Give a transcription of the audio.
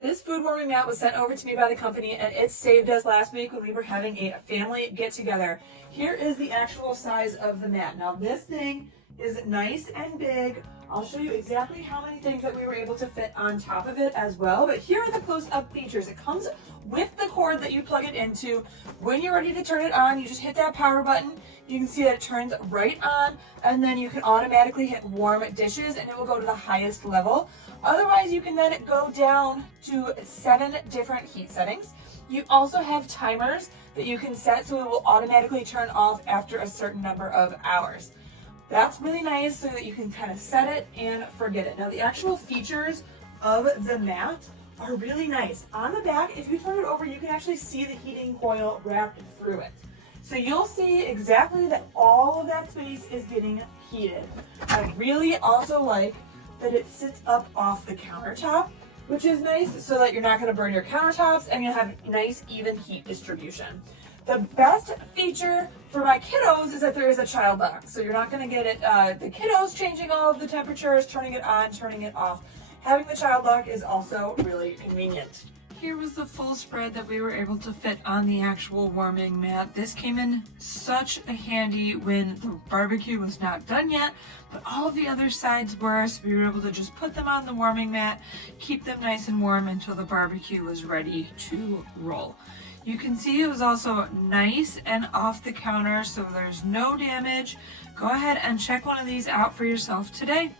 This food warming mat was sent over to me by the company and it saved us last week when we were having a family get together. Here is the actual size of the mat. Now this thing is nice and big. I'll show you exactly how many things that we were able to fit on top of it as well. But here are the close-up features. It comes with the cord that you plug it into. When you're ready to turn it on, you just hit that power button. You can see that it turns right on, and then you can automatically hit warm dishes and it will go to the highest level. Otherwise, you can then go down to 7 different heat settings. You also have timers that you can set so it will automatically turn off after a certain number of hours. That's really nice so that you can kind of set it and forget it. Now the actual features of the mat are really nice. On the back, if you turn it over, you can actually see the heating coil wrapped through it. So you'll see exactly that all of that space is getting heated. I really also like that it sits up off the countertop, which is nice so that you're not going to burn your countertops and you'll have nice even heat distribution. The best feature for my kiddos is that there is a child lock. So you're not going to get it, the kiddos changing all of the temperatures, turning it on, turning it off. Having the child lock is also really convenient. Here was the full spread that we were able to fit on the actual warming mat. This came in such a handy when the barbecue was not done yet, but all of the other sides were, so we were able to just put them on the warming mat, keep them nice and warm until the barbecue was ready to roll. You can see it was also nice and off the counter, so there's no damage. Go ahead and check one of these out for yourself today.